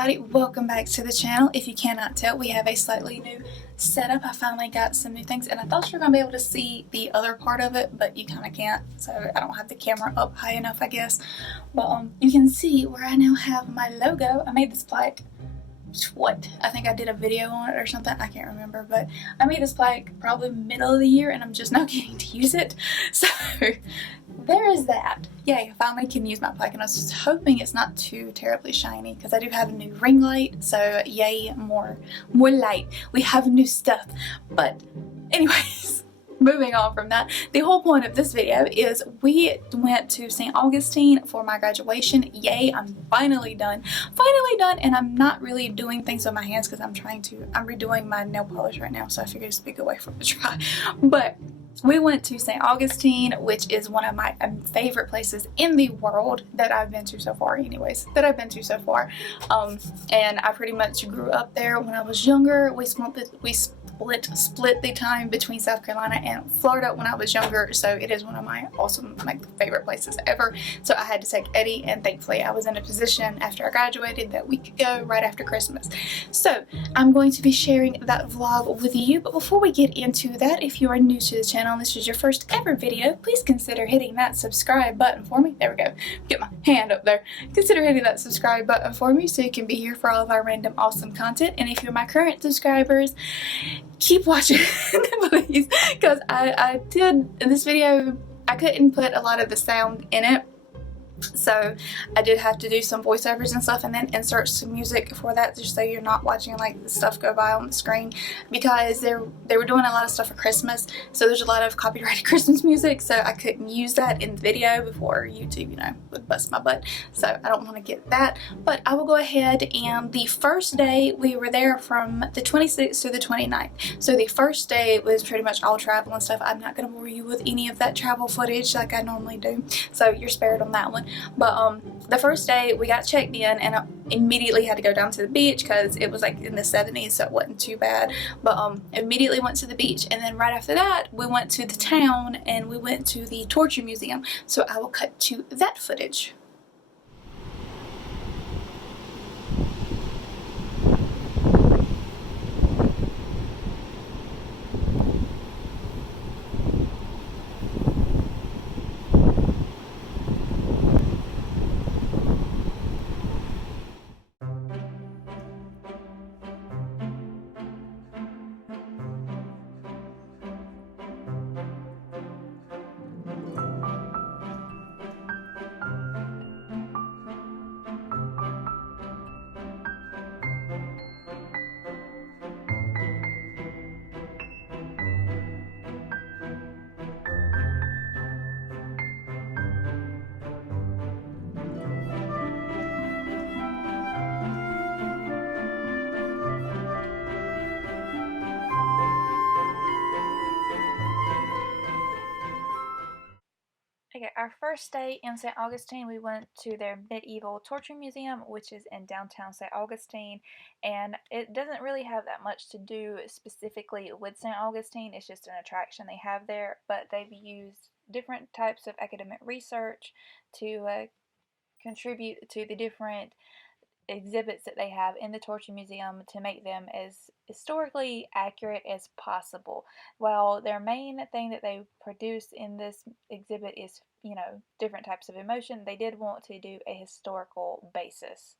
everybody, welcome back to the channel. If you cannot tell, we have a slightly new setup. I finally got some new things, and I thought you were going to be able to see the other part of it, but you kind of can't, so I don't have the camera up high enough, I guess. But you can see where I now have my logo. I made this plaque, I think I did a video on it or something, I can't remember, but I made this plaque probably middle of the year, and I'm just now getting to use it, so there is that. Yay, I finally can use my plaque, and I was just hoping it's not too terribly shiny because I do have a new ring light, so yay, more light. We have new stuff. But anyways, moving on from that, the whole point of this video is we went to St. Augustine for my graduation. Yay, I'm finally done, and I'm not really doing things with my hands because I'm redoing my nail polish right now, so I figured it's a big away from the try. But we went to St. Augustine, which is one of my favorite places in the world that I've been to so far, and I pretty much grew up there when I was younger. We split the time between South Carolina and Florida when I was younger, so it is one of my awesome, favorite places ever. So I had to take Eddie, and thankfully I was in a position after I graduated that we could go right after Christmas. So I'm going to be sharing that vlog with you, but before we get into that, if you are new to the channel and this is your first ever video, please consider hitting that subscribe button for me. There we go. Get my hand up there. Consider hitting that subscribe button for me so you can be here for all of our random awesome content. And if you're my current subscribers, keep watching please, because I did in this video, I couldn't put a lot of the sound in it, so I did have to do some voiceovers and stuff and then insert some music for that, just so you're not watching the stuff go by on the screen, because they were doing a lot of stuff for Christmas, so there's a lot of copyrighted Christmas music, so I couldn't use that in the video before YouTube, would bust my butt, so I don't want to get that. But I will go ahead, and the first day we were there from the 26th to the 29th, so the first day was pretty much all travel and stuff. I'm not going to bore you with any of that travel footage like I normally do, so you're spared on that one. But the first day we got checked in, and I immediately had to go down to the beach because it was in the 70s, so it wasn't too bad. But immediately went to the beach, and then right after that we went to the town and we went to the torture museum, so I will cut to that footage. Okay, our first day in St. Augustine, we went to their medieval torture museum, which is in downtown St. Augustine, and it doesn't really have that much to do specifically with St. Augustine. It's just an attraction they have there, but they've used different types of academic research to contribute to the different exhibits that they have in the torture museum to make them as historically accurate as possible. While their main thing that they produce in this exhibit is, different types of emotion, they did want to do a historical basis.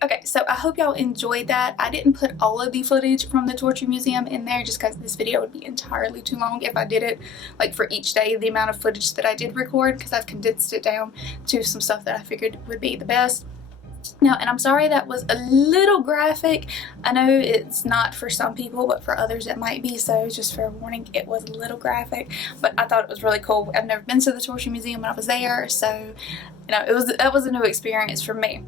Okay, so I hope y'all enjoyed that. I didn't put all of the footage from the Torture Museum in there just because this video would be entirely too long if I did it like for each day, the amount of footage that I did record, because I've condensed it down to some stuff that I figured would be the best. Now, and I'm sorry that was a little graphic. I know it's not for some people, but for others it might be, so just fair warning, it was a little graphic, but I thought it was really cool. I've never been to the Torture Museum when I was there, so you know, that was a new experience for me.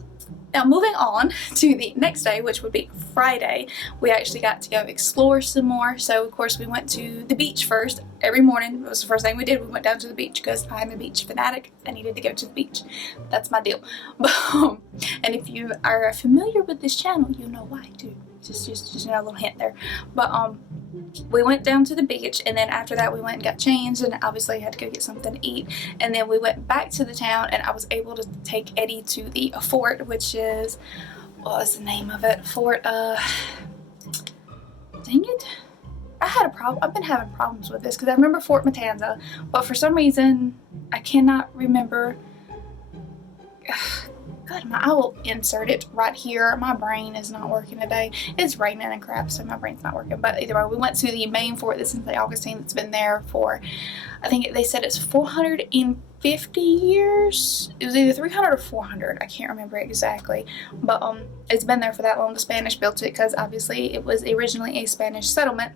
Now, moving on to the next day, which would be Friday, we actually got to go explore some more. So, of course, we went to the beach first. Every morning, it was the first thing we did. We went down to the beach because I'm a beach fanatic. I needed to go to the beach. That's my deal. And if you are familiar with this channel, you know why, too. Just a little hint there. But we went down to the beach, and then after that we went and got changed, and obviously had to go get something to eat, and then we went back to the town, and I was able to take Eddie to the fort, which is, what was the name of it? Fort, dang it, I've been having problems with this because I remember Fort Matanza, but for some reason I cannot remember. God, I will insert it right here. My brain is not working today. It's raining and crap, so my brain's not working. But either way, we went to the main fort that's in St. Augustine. That's been there for, I think they said it's 450 years. It was either 300 or 400. I can't remember exactly. But it's been there for that long. The Spanish built it because obviously it was originally a Spanish settlement.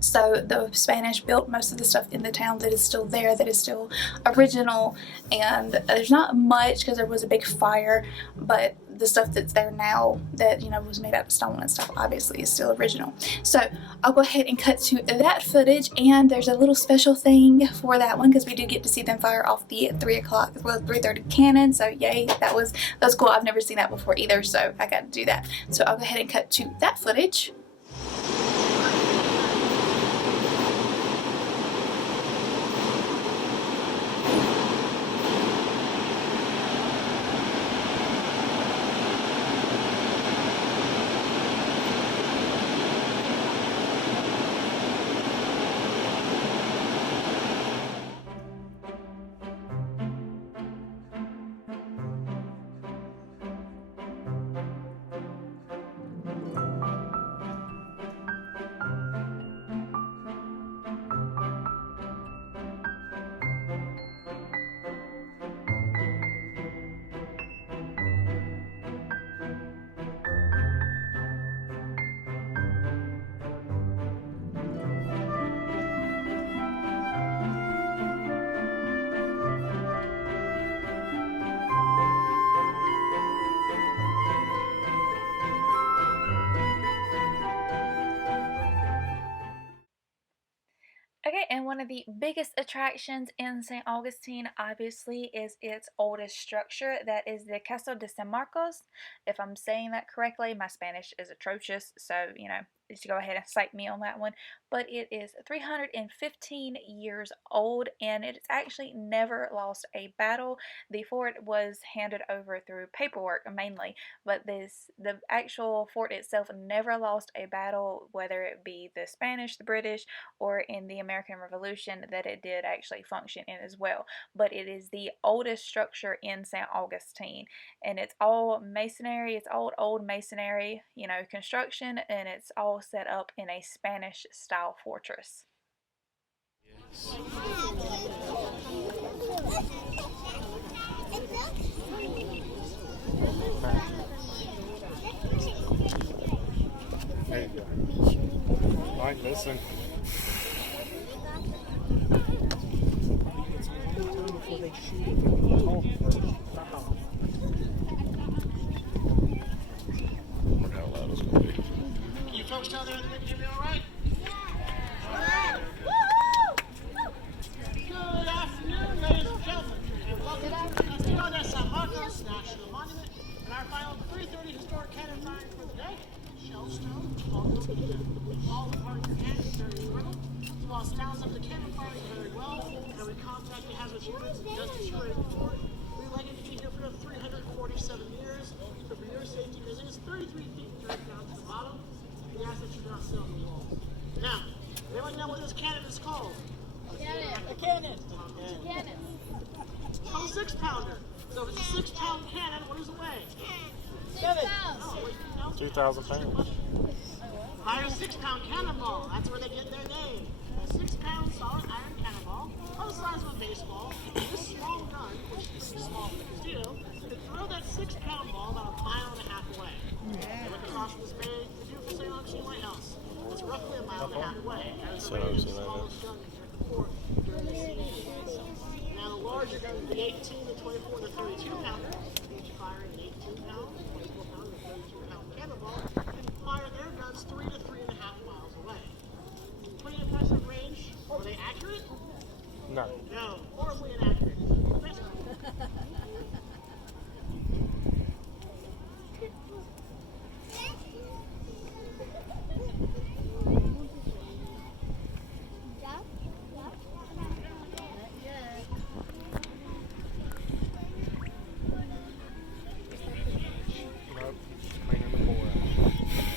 So the Spanish built most of the stuff in the town that is still there, that is still original, and there's not much because there was a big fire, but the stuff that's there now that, you know, was made out of stone and stuff obviously is still original. So I'll go ahead and cut to that footage, and there's a little special thing for that one because we did get to see them fire off the 3:30 cannon, so yay, that was cool. I've never seen that before either, so I got to do that. So I'll go ahead and cut to that footage. Okay, and one of the biggest attractions in St. Augustine, obviously, is its oldest structure. That is the Castle de San Marcos. If I'm saying that correctly, my Spanish is atrocious, so, you know, just go ahead and cite me on that one. But it is 315 years old, and it's actually never lost a battle. The fort was handed over through paperwork mainly, but the actual fort itself never lost a battle, whether it be the Spanish, the British, or in the American Revolution, that it did actually function in as well. But it is the oldest structure in St. Augustine, and it's all masonry. It's old masonry, you know, construction, and it's all set up in a Spanish style fortress. Hey, Mike, listen. Wonder how loud it's going to be. Can you folks down there in the room hear me all right? Good afternoon, ladies and gentlemen, and welcome to the Castillo de San Marcos National Monument and our final 3:30 historic cannon firing for the day. Shellstone, all the part of your cannon is very brittle. The boss sounds up the cannon firing very well, and we contacted hazardous units just as you were before. We like it to be here for 347 years, so for your safety, because it is 33 feet direct down to the bottom, we ask that you not sit on the walls. Now, anyone know what this cannon is called? A cannon. It's called a 6-pounder. So if it's a 6-pound cannon, what does it weigh? Kevin. Oh, wait, no. 2,000 pounds. Fire a 6-pound cannonball. That's where they get their name. A 6-pound solid iron cannonball, about the size of a baseball. This small gun, which is pretty small for the steel, could throw that 6-pound ball about a mile and a half away. The lacrosse was made to do for St. Augustine Lighthouse. It's roughly a mile and a half away. That is the range of the smallest gun during the siege. Now the larger guns, the 18, the 24, and the 32 pounder, each firing an 18-pound, 24-pound, and 32-pound cannonball, can fire their guns 3 to 3.5 miles away. Pretty impressive range. Were they accurate? No. No, horribly inaccurate. Next one. Nope. Cleaning the bowl out. Yeah.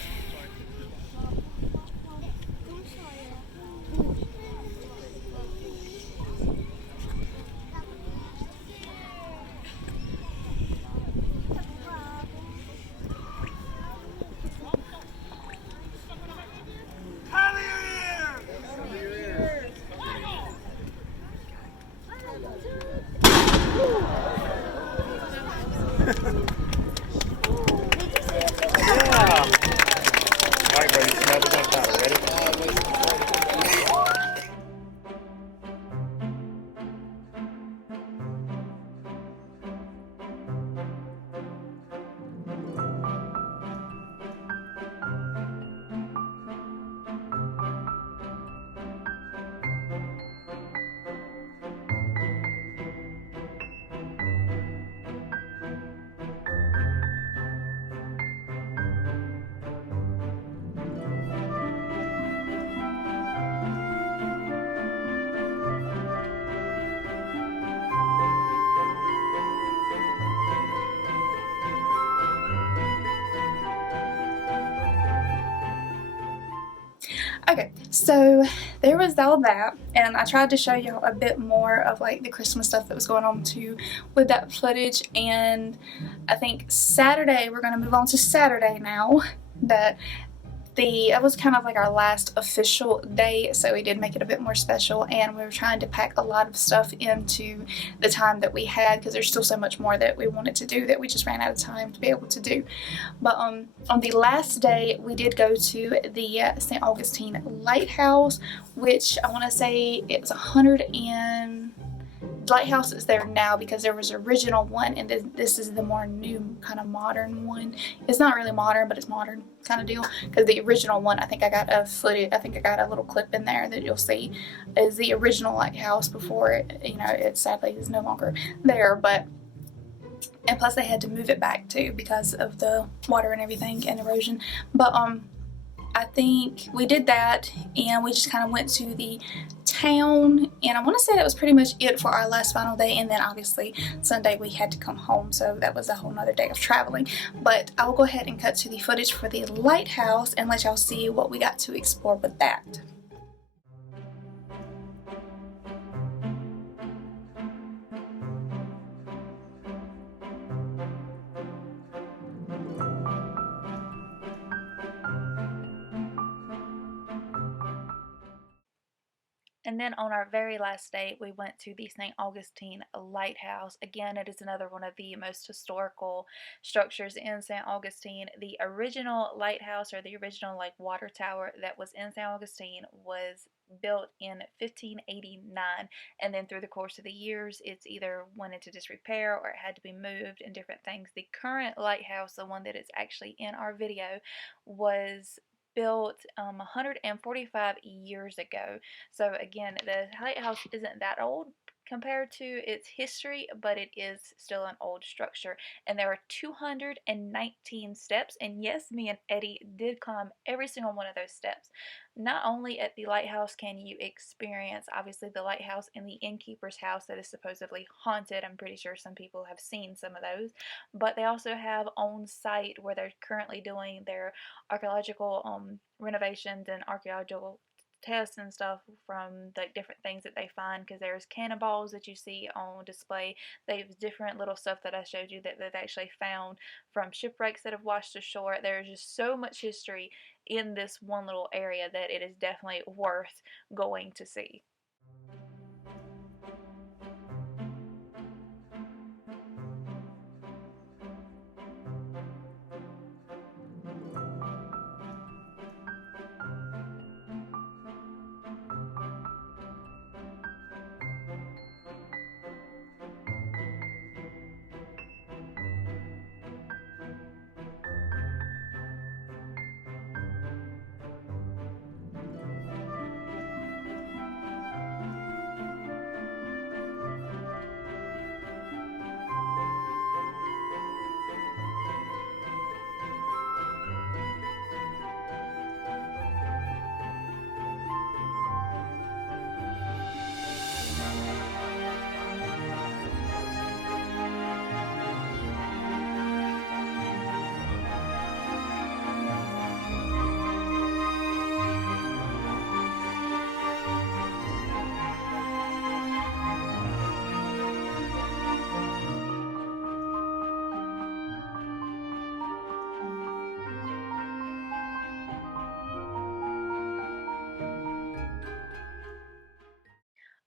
Alright, buddy. Smell the gunpowder. Ready? Okay, so there was all that, and I tried to show you a bit more of like the Christmas stuff that was going on too with that footage. And I think Saturday, we're gonna move on to Saturday now. That was kind of like our last official day, so we did make it a bit more special, and we were trying to pack a lot of stuff into the time that we had, because there's still so much more that we wanted to do that we just ran out of time to be able to do. But on the last day, we did go to the St. Augustine Lighthouse, which I want to say it was 100 and lighthouse is there now because there was an original one, and this is the more new kind of modern one. It's not really modern, but it's modern kind of deal, because the original one, I think I got a little clip in there that you'll see is the original lighthouse before it, it sadly is no longer there. But and plus they had to move it back too because of the water and everything and erosion. But I think we did that, and we just kind of went to the town, and I want to say that was pretty much it for our last final day. And then obviously Sunday we had to come home, so that was a whole nother day of traveling. But I will go ahead and cut to the footage for the lighthouse and let y'all see what we got to explore with that. And then on our very last day, we went to the St. Augustine Lighthouse. Again, it is another one of the most historical structures in St. Augustine. The original lighthouse, or the original water tower that was in St. Augustine, was built in 1589, and then through the course of the years it's either went into disrepair or it had to be moved and different things. The current lighthouse, the one that is actually in our video, was built 145 years ago. So again, the lighthouse isn't that old compared to its history, but it is still an old structure. And there are 219 steps, and yes, me and Eddie did climb every single one of those steps. Not only at the lighthouse can you experience obviously the lighthouse and the innkeeper's house that is supposedly haunted. I'm pretty sure some people have seen some of those, but they also have on site where they're currently doing their archaeological renovations and archaeological tests and stuff from the different things that they find, because there's cannonballs that you see on display. There's different little stuff that I showed you that they've actually found from shipwrecks that have washed ashore. There's just so much history in this one little area that it is definitely worth going to see.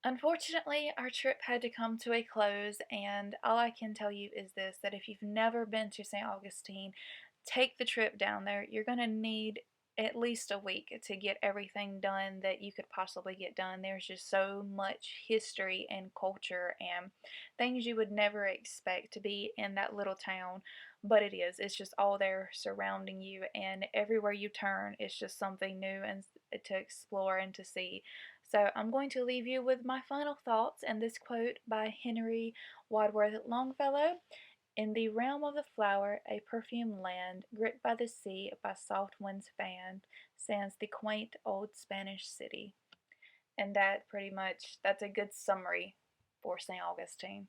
Unfortunately, our trip had to come to a close, and all I can tell you is this, that if you've never been to St. Augustine, take the trip down there. You're going to need at least a week to get everything done that you could possibly get done. There's just so much history and culture and things you would never expect to be in that little town, but it is. It's just all there surrounding you, and everywhere you turn, it's just something new and to explore and to see. So I'm going to leave you with my final thoughts and this quote by Henry Wadsworth Longfellow. In the realm of the flower, a perfumed land, gripped by the sea, by soft winds fanned, stands the quaint old Spanish city. And that pretty much, that's a good summary for St. Augustine.